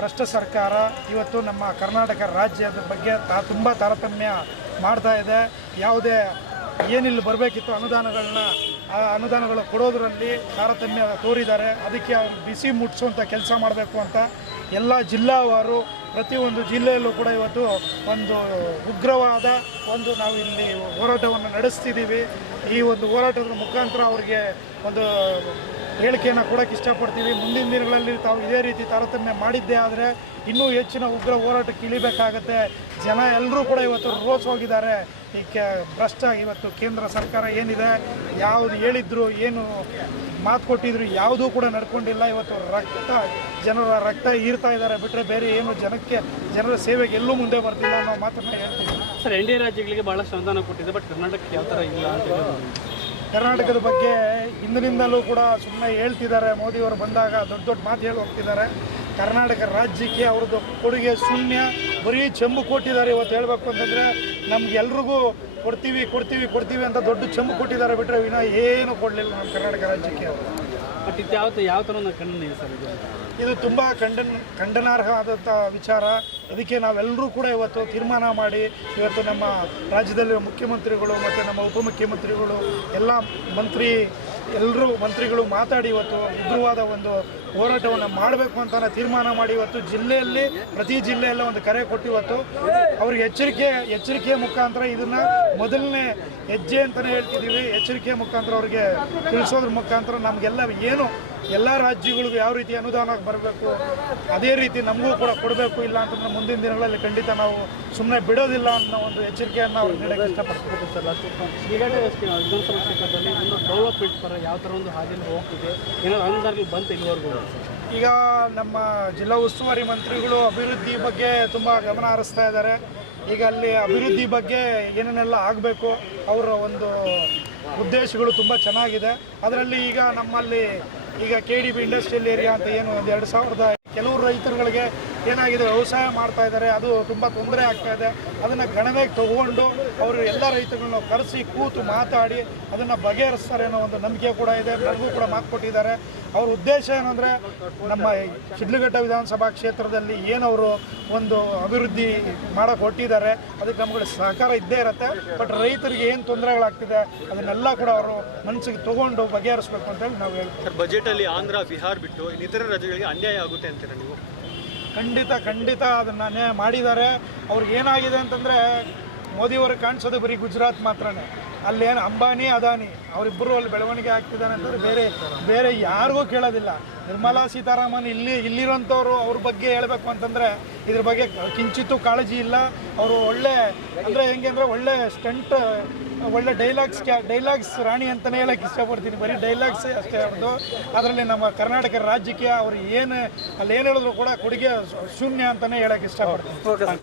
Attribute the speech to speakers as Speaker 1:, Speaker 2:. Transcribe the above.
Speaker 1: ಭ್ರಷ್ಟ ಸರ್ಕಾರ ಇವತ್ತು ನಮ್ಮ ಕರ್ನಾಟಕ ರಾಜ್ಯದ ಬಗ್ಗೆ ತಾ ತುಂಬ ತಾರತಮ್ಯ ಮಾಡ್ತಾ ಇದೆ. ಯಾವುದೇ ಏನಿಲ್ಲಿ ಬರಬೇಕಿತ್ತು ಅನುದಾನಗಳನ್ನ, ಆ ಅನುದಾನಗಳು ಕೊಡೋದರಲ್ಲಿ ತಾರತಮ್ಯ ತೋರಿದ್ದಾರೆ. ಅದಕ್ಕೆ ಅವರು ಬಿಸಿ ಮುಟ್ಟಿಸುವಂಥ ಕೆಲಸ ಮಾಡಬೇಕು ಅಂತ ಎಲ್ಲ ಜಿಲ್ಲಾವಾರು ಪ್ರತಿಯೊಂದು ಜಿಲ್ಲೆಯಲ್ಲೂ ಕೂಡ ಇವತ್ತು ಒಂದು ಉಗ್ರವಾದ ಒಂದು ನಾವು ಇಲ್ಲಿ ಹೋರಾಟವನ್ನು ನಡೆಸ್ತಿದ್ದೀವಿ. ಈ ಒಂದು ಹೋರಾಟದ ಮುಖಾಂತರ ಅವರಿಗೆ ಒಂದು ಹೇಳಿಕೆಯನ್ನು ಕೊಡೋಕ್ಕೆ ಇಷ್ಟಪಡ್ತೀವಿ. ಮುಂದಿನ ದಿನಗಳಲ್ಲಿ ತಾವು ಇದೇ ರೀತಿ ತಾರತಮ್ಯ ಮಾಡಿದ್ದೇ ಆದರೆ ಇನ್ನೂ ಹೆಚ್ಚಿನ ಉಗ್ರ ಹೋರಾಟಕ್ಕೆ ಇಳಿಬೇಕಾಗತ್ತೆ. ಜನ ಎಲ್ಲರೂ ಕೂಡ ಇವತ್ತು ರೋಸ್ ಹೋಗಿದ್ದಾರೆ ಈ ಕೆ, ಭ್ರಷ್ಟ ಇವತ್ತು ಕೇಂದ್ರ ಸರ್ಕಾರ ಏನಿದೆ, ಯಾವುದು ಹೇಳಿದ್ರು, ಏನು ಮಾತು ಕೊಟ್ಟಿದ್ರು ಯಾವುದೂ ಕೂಡ ನಡ್ಕೊಂಡಿಲ್ಲ. ಇವತ್ತು ರಕ್ತ, ಜನರ ರಕ್ತ ಹೀರ್ತಾ ಇದ್ದಾರೆ. ಬಿಟ್ಟರೆ ಬೇರೆ ಏನು ಜನಕ್ಕೆ, ಜನರ ಸೇವೆಗೆ ಎಲ್ಲೂ ಮುಂದೆ ಬರ್ತಿಲ್ಲ ಅನ್ನೋ ಮಾತನ್ನು ಹೇಳ್ತೀವಿ
Speaker 2: ಸರ್, ಎನ್ ಡಿ ರಾಜ್ಯಗಳಿಗೆ ಭಾಳಷ್ಟು ಅನುದಾನ ಕೊಟ್ಟಿದೆ, ಬಟ್ ಕರ್ನಾಟಕಕ್ಕೆ ಯಾವ ಥರ ಇಲ್ಲ ಅಂತ
Speaker 1: ಕರ್ನಾಟಕದ ಬಗ್ಗೆ ಹಿಂದಿನಿಂದಲೂ ಕೂಡ ಸುಮ್ಮನೆ ಹೇಳ್ತಿದ್ದಾರೆ. ಮೋದಿಯವರು ಬಂದಾಗ ದೊಡ್ಡ ದೊಡ್ಡ ಮಾತು ಹೇಳಿ ಹೋಗ್ತಿದ್ದಾರೆ. ಕರ್ನಾಟಕ ರಾಜ್ಯಕ್ಕೆ ಅವ್ರದ್ದು ಕೊಡುಗೆ ಶೂನ್ಯ ಬರೀ ಚೆಂಬು ಕೊಟ್ಟಿದ್ದಾರೆ ಇವತ್ತು ಹೇಳಬೇಕು ಅಂತಂದರೆ ನಮ್ಗೆ ಎಲ್ರಿಗೂ ಕೊಡ್ತೀವಿ ಕೊಡ್ತೀವಿ ಕೊಡ್ತೀವಿ ಅಂತ ದೊಡ್ಡ ಚೆಂಬು ಕೊಟ್ಟಿದ್ದಾರೆ ಬಿಟ್ಟರೆ ವಿನ ಏನು ಕೊಡಲಿಲ್ಲ ನಮ್ಮ ಕರ್ನಾಟಕ ರಾಜ್ಯಕ್ಕೆ ಅವರು.
Speaker 2: ಬಟ್ ಇದು ಯಾವ ಯಾವ ಥರ ಖಂಡನೆ ಸರ್ ಇದು?
Speaker 1: ಇದು ತುಂಬ ಖಂಡನ ಖಂಡನಾರ್ಹ ಆದಂಥ ವಿಚಾರ. ಇದಕ್ಕೆ ನಾವೆಲ್ಲರೂ ಕೂಡ ಇವತ್ತು ತೀರ್ಮಾನ ಮಾಡಿ ಇವತ್ತು ನಮ್ಮ ರಾಜ್ಯದಲ್ಲಿ ಮುಖ್ಯಮಂತ್ರಿಗಳು ಮತ್ತು ನಮ್ಮ ಉಪಮುಖ್ಯಮಂತ್ರಿಗಳು, ಎಲ್ಲ ಮಂತ್ರಿ, ಎಲ್ಲರೂ ಮಂತ್ರಿಗಳು ಮಾತಾಡಿ ಇವತ್ತು ಉಗ್ರವಾದ ಒಂದು ಹೋರಾಟವನ್ನು ಮಾಡಬೇಕು ಅಂತ ತೀರ್ಮಾನ ಮಾಡಿ ಇವತ್ತು ಜಿಲ್ಲೆಯಲ್ಲಿ, ಪ್ರತಿ ಜಿಲ್ಲೆಯಲ್ಲೇ ಒಂದು ಕರೆ ಕೊಟ್ಟು ಇವತ್ತು ಅವ್ರಿಗೆ ಎಚ್ಚರಿಕೆ ಎಚ್ಚರಿಕೆ ಮುಖಾಂತರ ಇದನ್ನು ಮೊದಲನೇ ಹೆಜ್ಜೆ ಅಂತಲೇ ಹೇಳ್ತಿದ್ದೀವಿ. ಎಚ್ಚರಿಕೆ ಮುಖಾಂತರ ಅವ್ರಿಗೆ ತಿಳಿಸೋದ್ರ ಮುಖಾಂತರ ನಮಗೆಲ್ಲ ಏನು ಎಲ್ಲ ರಾಜ್ಯಗಳಿಗೂ ಯಾವ ರೀತಿ ಅನುದಾನ ಬರಬೇಕು, ಅದೇ ರೀತಿ ನಮಗೂ ಕೂಡ ಕೊಡಬೇಕು ಇಲ್ಲ ಅಂತಂದ್ರೆ ಮುಂದಿನ ದಿನಗಳಲ್ಲಿ ಖಂಡಿತ ನಾವು ಸುಮ್ಮನೆ ಬಿಡೋದಿಲ್ಲ ಅನ್ನೋ ಒಂದು ಎಚ್ಚರಿಕೆಯನ್ನು ಅವ್ರು ನೀಡಕ್ಕೆ ಇಷ್ಟಪಡ್ತೀವಿ.
Speaker 2: ಸರ್ ಡೆವಲಪ್ಮೆಂಟ್ ಪರ ಯಾವ ಥರ ಒಂದು ಹೋಗ್ತಿದೆ ಬಂತು ಇಲ್ಲಿವರೆಗೂ
Speaker 1: ಈಗ ನಮ್ಮ ಜಿಲ್ಲಾ ಉಸ್ತುವಾರಿ ಮಂತ್ರಿಗಳು ಅಭಿವೃದ್ಧಿ ಬಗ್ಗೆ ತುಂಬ ಗಮನ ಹರಿಸ್ತಾ ಇದ್ದಾರೆ. ಈಗ ಅಲ್ಲಿ ಅಭಿವೃದ್ಧಿ ಬಗ್ಗೆ ಏನೇನೆಲ್ಲ ಆಗಬೇಕು ಅವರ ಒಂದು ಉದ್ದೇಶಗಳು ತುಂಬ ಚೆನ್ನಾಗಿದೆ. ಅದರಲ್ಲಿ ಈಗ ನಮ್ಮಲ್ಲಿ ಈಗ K D B industrial area ಅಂತ ಏನು ಒಂದು ಎರಡು ಸಾವಿರದ ಕೆಲವು ರೈತರುಗಳಿಗೆ ಏನಾಗಿದೆ, ವ್ಯವಸಾಯ ಮಾಡ್ತಾ ಇದ್ದಾರೆ, ಅದು ತುಂಬ ತೊಂದರೆ ಆಗ್ತಾ ಇದೆ. ಅದನ್ನು ಗಣನೆಗೆ ತಗೊಂಡು ಅವರು ಎಲ್ಲ ರೈತರುಗಳನ್ನ ಕರೆಸಿ, ಕೂತು ಮಾತಾಡಿ, ಅದನ್ನು ಬಗೆಹರಿಸ್ತಾರೆ ಅನ್ನೋ ಒಂದು ನಂಬಿಕೆ ಕೂಡ ಇದೆ ನನಗೂ ಕೂಡ ಮಾತು ಕೊಟ್ಟಿದ್ದಾರೆ. ಅವ್ರ ಉದ್ದೇಶ ಏನಂದರೆ, ನಮ್ಮ ಶಿಡ್ಲಘಟ್ಟ ವಿಧಾನಸಭಾ ಕ್ಷೇತ್ರದಲ್ಲಿ ಏನವರು ಒಂದು ಅಭಿವೃದ್ಧಿ ಮಾಡೋಕೆ ಹೊಟ್ಟಿದ್ದಾರೆ ಅದಕ್ಕೆ ನಮಗೆ ಸಹಕಾರ ಇದ್ದೇ ಇರುತ್ತೆ. ಬಟ್ ರೈತರಿಗೆ ಏನು ತೊಂದರೆಗಳಾಗ್ತಿದೆ, ಅದನ್ನೆಲ್ಲ ಕೂಡ ಅವರು ಮನಸ್ಸಿಗೆ ತಗೊಂಡು ಬಗೆಹರಿಸ್ಬೇಕು ಅಂತೇಳಿ ನಾವು ಹೇಳ್ತೀವಿ.
Speaker 3: ಬಜೆಟಲ್ಲಿ ಆಂಧ್ರ, ಬಿಹಾರ್ ಬಿಟ್ಟು ಇನ್ನಿತರ ರಾಜ್ಯಗಳಿಗೆ ಅನ್ಯಾಯ ಆಗುತ್ತೆ ಅಂತೀರಾ ನೀವು?
Speaker 1: ಖಂಡಿತ ಖಂಡಿತ ಅದನ್ನು ಮಾಡಿದ್ದಾರೆ. ಅವ್ರಿಗೆ ಏನಾಗಿದೆ ಅಂತಂದರೆ ಮೋದಿಯವ್ರಿಗೆ ಕಾಣಿಸೋದು ಬರೀ ಗುಜರಾತ್ ಮಾತ್ರನೇ. ಅಲ್ಲೇನು ಅಂಬಾನಿ, ಅದಾನಿ. ಅವರಿಬ್ಬರು ಅಲ್ಲಿ ಬೆಳವಣಿಗೆ ಆಗ್ತಿದ್ದಾರೆ ಅಂತಂದ್ರೆ ಬೇರೆ ಬೇರೆ ಯಾರಿಗೂ ಕೇಳೋದಿಲ್ಲ. ನಿರ್ಮಲಾ ಸೀತಾರಾಮನ್ ಇಲ್ಲಿ, ಇಲ್ಲಿರೋಂಥವ್ರು ಅವ್ರ ಬಗ್ಗೆ ಹೇಳಬೇಕು ಅಂತಂದರೆ ಇದ್ರ ಬಗ್ಗೆ ಕಿಂಚಿತ್ತೂ ಕಾಳಜಿ ಇಲ್ಲ. ಅವರು ಒಳ್ಳೆ ಅಂದರೆ ಹೆಂಗೆ ಅಂದರೆ ಒಳ್ಳೆ ಸ್ಟಂಟ್, ಒಳ್ಳೆ ಡೈಲಾಗ್ಸ್ ಡೈಲಾಗ್ಸ್ ರಾಣಿ ಅಂತಲೇ ಹೇಳಕ್ಕೆ ಇಷ್ಟಪಡ್ತೀನಿ. ಬರೀ ಡೈಲಾಗ್ಸ್ ಅಷ್ಟೇ ಅವ್ರದ್ದು ಅದರಲ್ಲಿ ನಮ್ಮ ಕರ್ನಾಟಕ ರಾಜ್ಯಕ್ಕೆ ಅವ್ರು ಏನು, ಅಲ್ಲಿ ಏನು ಹೇಳಿದ್ರು ಕೂಡ ಕೊಡುಗೆ ಶೂನ್ಯ ಅಂತಲೇ ಹೇಳಕ್ಕೆ ಇಷ್ಟಪಡ್ತೀನಿ.